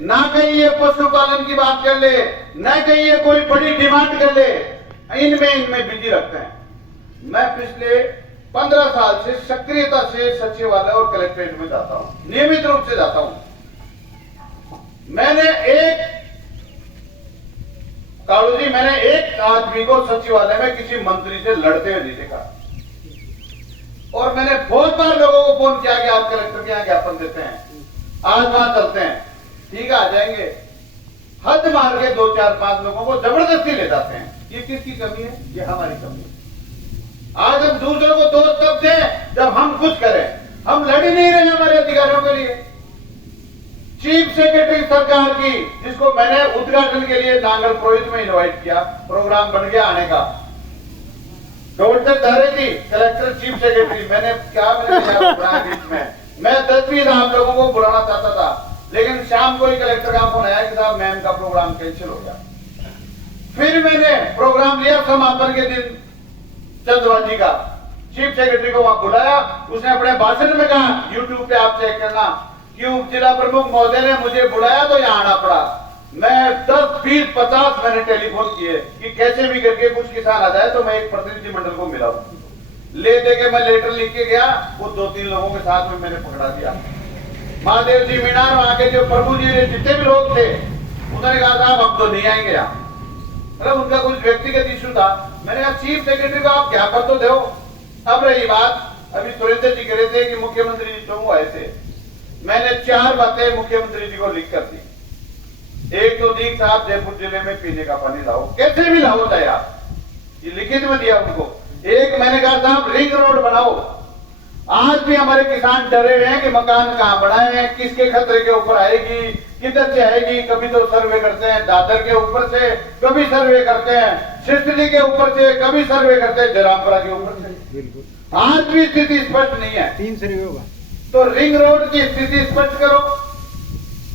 ना कहीं ये पशुपालन की बात कर ले, ना कहीं ये कोई बड़ी डिमांड कर ले, इनमें बिजी रखते हैं। मैं पिछले 15 साल से सक्रियता से सचिवालय और कलेक्ट्रेट में जाता हूं, नियमित रूप से जाता हूं। मैंने एक आदमी को सचिवालय में किसी मंत्री से लड़ते हुए नहीं देखा। और मैंने बहुत बार लोगों को फोन किया कि आप कलेक्टर के यहाँ ज्ञापन देते हैं, आज वहां चलते हैं, ठीक है आ जाएंगे। हद मार के 2, 4, 5 लोगों को जबरदस्ती ले जाते हैं। ये किसकी कमी है? ये हमारी कमी है। आज हम दूसरों को दोष तब दें जब हम कुछ करें। हम लड़ ही नहीं रहे हमारे अधिकारियों के लिए। चीफ सेक्रेटरी सरकार की, जिसको मैंने उद्घाटन के लिए नांगल पुरोहित में इनवाइट किया, प्रोग्राम बन गया आने का, गवर्नर धारे थी, कलेक्टर चीफ सेक्रेटरी, मैंने बीच में मैं 10-20 आप लोगों को बुलाना चाहता था, लेकिन शाम को ही कलेक्टर का फोन आया कि साहब मैम का प्रोग्राम कैंसिल हो गया। फिर मैंने प्रोग्राम लिया समापन के दिन चंदवाजी का, चीफ सेक्रेटरी को वहां बुलाया। उसने अपने भाषण में कहा, यूट्यूब पे आप चेक करना, कि उप जिला प्रमुख महोदय ने मुझे बुलाया तो यहाँ आना पड़ा। मैं 10, 20, 50 मैंने टेलीफोन किए कि कैसे भी करके कुछ किसान आ जाए तो मैं एक प्रतिनिधि मंडल को मिला। ले दे के मैं लेटर लिख के गया, वो 2-3 लोगों के साथ में मैंने पकड़ा दिया। महादेव जी मीनार, वहां के जो प्रभु जी जितने भी लोग थे, उन्होंने कहा साहब अब तो नहीं आएंगे यहाँ। मतलब उनका कुछ व्यक्तिगत इश्यू था। मैंने कहा चीफ सेक्रेटरी को आप ज्ञापन तो दो। अब रही बात, अभी सुरेंद्र जी कह रहे थे कि मुख्यमंत्री जी तो आए थे, मैंने 4 बातें मुख्यमंत्री जी को लिख कर दी। एक तो दी साहब जयपुर जिले में पीने का पानी लाओ, कैसे भी लाओ तैयार, ये लिखित में दिया उनको। एक मैंने कहा साहब रिंग रोड बनाओ। आज भी हमारे किसान डरे हुए हैं कि मकान कहां बनाए, किसके खतरे के ऊपर आएगी, किधर से आएगी। कभी तो सर्वे करते हैं दादर के ऊपर से, कभी सर्वे करते हैं सिस्टली के ऊपर से, कभी सर्वे करते हैं जयरामपुरा के ऊपर से। आज भी स्थिति स्पष्ट नहीं है। 3 सर्वे होगा तो रिंग रोड की स्थिति स्पष्ट करो।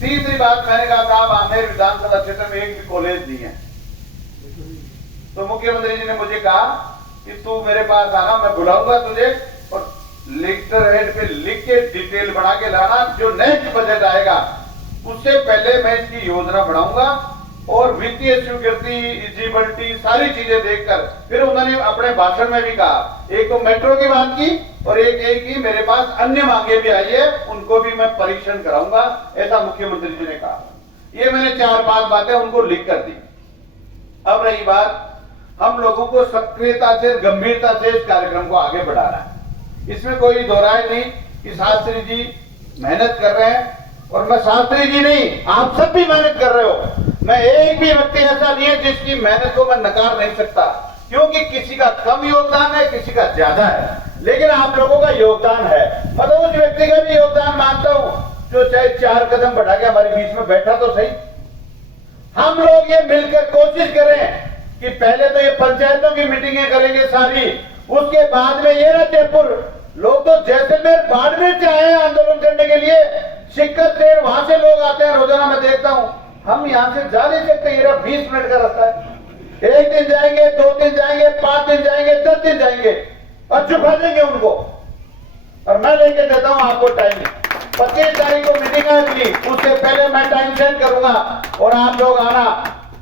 तीसरी बात मैंने कहा साहब आमेर विधानसभा क्षेत्र में एक भी कॉलेज नहीं है। तो मुख्यमंत्री जी ने मुझे कहा कि तू मेरे पास आना, मैं बुलाऊंगा तुझे और लेटर हेड पे लिख के डिटेल बना के लाना। जो नेक्स्ट बजट आएगा उससे पहले मैं इसकी योजना बनाऊंगा और वित्तीय स्वीकृति, इलिजिबिलिटी सारी चीजें देखकर। फिर उन्होंने अपने भाषण में भी कहा, एक तो मेट्रो की बात की और एक की मेरे पास अन्य मांगे भी आई है, उनको भी मैं परीक्षण कराऊंगा, ऐसा मुख्यमंत्री जी ने कहा। ये मैंने 4-5 बातें उनको लिख कर दी। अब रही बात, हम लोगों को सक्रियता से, गंभीरता से इस कार्यक्रम को आगे बढ़ाना है। इसमें कोई दो राय नहीं कि शास्त्री जी मेहनत कर रहे हैं, और मैं शास्त्री जी नहीं, आप सब भी मेहनत कर रहे हो। मैं एक भी व्यक्ति ऐसा नहीं है जिसकी मेहनत को मैं नकार नहीं सकता, क्योंकि किसी का कम योगदान है, किसी का ज्यादा है, लेकिन आप लोगों का योगदान है। मतलब उस व्यक्ति का भी योगदान मानता हूं जो चाहे 4 कदम बढ़ा के हमारे बीच में बैठा तो सही। हम लोग ये मिलकर कोशिश करें कि पहले तो ये पंचायतों की मीटिंगें करेंगे सारी, उसके बाद में ये ना जयपुर लोग तो जैसलमेर बाड़मेर से आए हैं आंदोलन करने के लिए, शिक्कत से वहां से लोग आते हैं रोजाना, मैं देखता हूं। हम यहां से जा नहीं सकते, ये 20 मिनट का रास्ता है। 1 दिन जाएंगे, 2 दिन जाएंगे, 5 दिन जाएंगे, 10 दिन जाएंगे और चुका देंगे उनको। और मैं लेके देता हूं आपको टाइम, 25 तारीख को मीटिंग आएगी, उससे पहले मैं टाइम सेट करूंगा और आप लोग आना।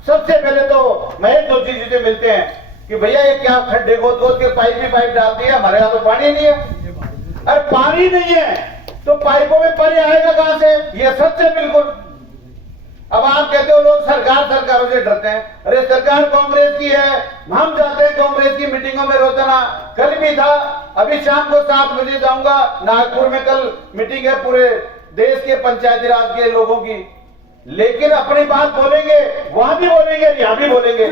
सबसे पहले तो महेश जोशी जी से मिलते हैं कि भैया ये क्या खड्डे खोद के पाइप डाल दिया, हमारे यहाँ तो पानी नहीं है। अरे पानी नहीं है तो पाइपों में पानी आएगा कहां से? ये सच है बिल्कुल। अब आप कहते हो लोग सरकारों से डरते हैं। अरे सरकार कांग्रेस की है, हम जाते हैं कांग्रेस की मीटिंगों में रोजाना। कल भी था, अभी शाम को 7 बजे जाऊंगा नागपुर में, कल मीटिंग है पूरे देश के पंचायती राज के लोगों की। लेकिन अपनी बात बोलेंगे, वहां भी बोलेंगे, यहां भी बोलेंगे।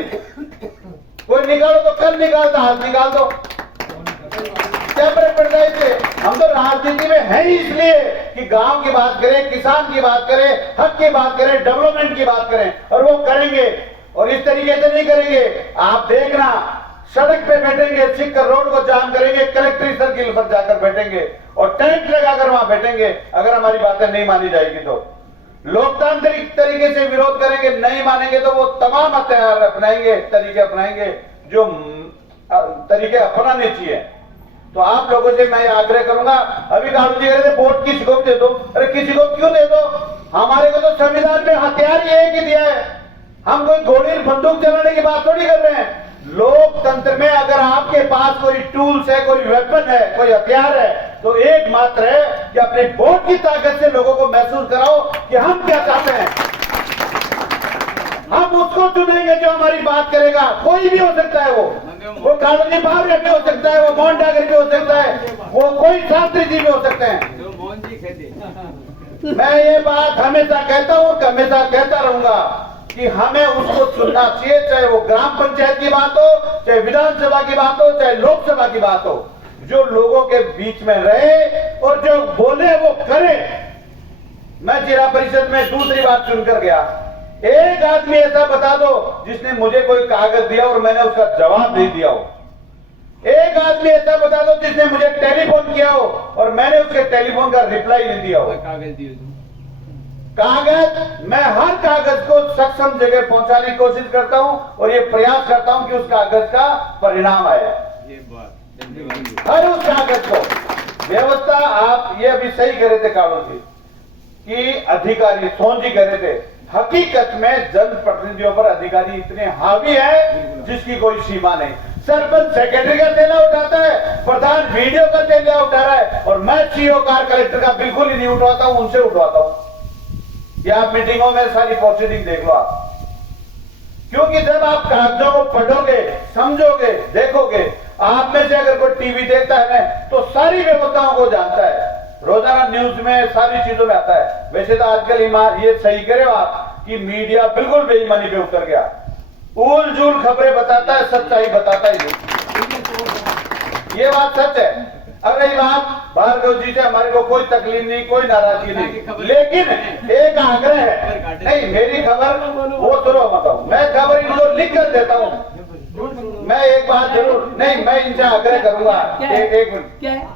कोई निकालो तो कल निकालता, हाथ निकाल दो, क्या फर्क पड़ता है इससे? हम तो राजनीति में हैं इसलिए कि गांव की बात करें, किसान की बात करें, हक की बात करें, डेवलपमेंट की बात करें, और वो करेंगे। और इस तरीके से नहीं करेंगे। आप देखना, सड़क पे बैठेंगे, सिक्कर रोड को जाम करेंगे, कलेक्ट्रेट सर्किल पर जाकर बैठेंगे और टेंट लगाकर वहां बैठेंगे। अगर हमारी बातें नहीं मानी जाएगी तो लोकतांत्रिक तरीके से विरोध करेंगे, नहीं मानेंगे तो वो तमाम हथियार अपनाएंगे, तरीके अपनाएंगे जो तरीके अपनाने चाहिए। तो आप लोगों से मैं आग्रह करूंगा, अभी गांधी जी कह रहे थे वोट किसी को भी दे दो। अरे किसी को क्यों दे दो? हमारे को तो संविधान में हथियार ही एक ही दिया है। हम कोई गोली बंदूक चलाने की बात थोड़ी कर रहे हैं। लोकतंत्र में अगर आपके पास कोई टूल्स है, कोई वेपन है, कोई हथियार है, तो एकमात्र है कि अपने वोट की ताकत से लोगों को महसूस कराओ कि हम क्या चाहते हैं। हम उसको चुनेंगे जो हमारी बात करेगा। कोई भी हो सकता है, वो कानूनी बावरिया भी हो सकता है, वो मोहन डागर भी हो सकता है, वो कोई शास्त्री जी भी हो सकते हैं। मैं ये बात हमेशा कहता हूँ, हमेशा कहता रहूंगा कि हमें उसको चुनना चाहिए, चाहे वो ग्राम पंचायत की बात हो, चाहे विधानसभा की बात हो, चाहे लोकसभा की बात हो, जो लोगों के बीच में रहे और जो बोले वो करे। मैं जिला परिषद में दूसरी बार चुनकर गया। एक आदमी ऐसा बता दो जिसने मुझे कोई कागज दिया और मैंने उसका जवाब दे दिया हो। एक आदमी ऐसा बता दो जिसने मुझे टेलीफोन किया हो और मैंने उसके टेलीफोन का रिप्लाई नहीं दिया हो। कागज, मैं हर कागज को सक्षम जगह पहुंचाने की कोशिश करता हूं और ये प्रयास करता हूं कि उस कागज का परिणाम आए। हर उस कागज को व्यवस्था, आप ये अभी सही कह रहे थे कानून की कि अधिकारी सोनजी कह रहे थे, हकीकत में जनप्रतिनिधियों पर अधिकारी इतने हावी है जिसकी कोई सीमा नहीं। सरपंच सेक्रेटरी का तेला उठाता है, प्रधान वीडियो का तेला उठा रहा है और मैं सीओ कार कलेक्टर का बिल्कुल ही नहीं उठवाता हूं, उनसे उठवाता हूं। या आप मीटिंगों में सारी प्रोसीडिंग देख लो आप, क्योंकि जब आप कागजों को पढ़ोगे, समझोगे, देखोगे, आप में से अगर कोई टीवी देखता है ना तो सारी व्यवस्थाओं को जानता है, रोजाना न्यूज में सारी चीजों में आता है। वैसे तो आजकल ये सही करे आप कि मीडिया बिल्कुल बेईमानी पे उतर गया, उल जुल खबरें बताता है, सच्चाई बताता ही नहीं। ये बात सच है। अब रही बात भार्गव जी से, हमारे को कोई तकलीफ नहीं, कोई नाराजगी नहीं, लेकिन एक आग्रह है। नहीं, मेरी खबर वो सुनो बताऊं, मैं खबर इनको लिख कर देता हूं। मैं एक बात जरूर, नहीं मैं इनसे आग्रह करूंगा, एक मिनट।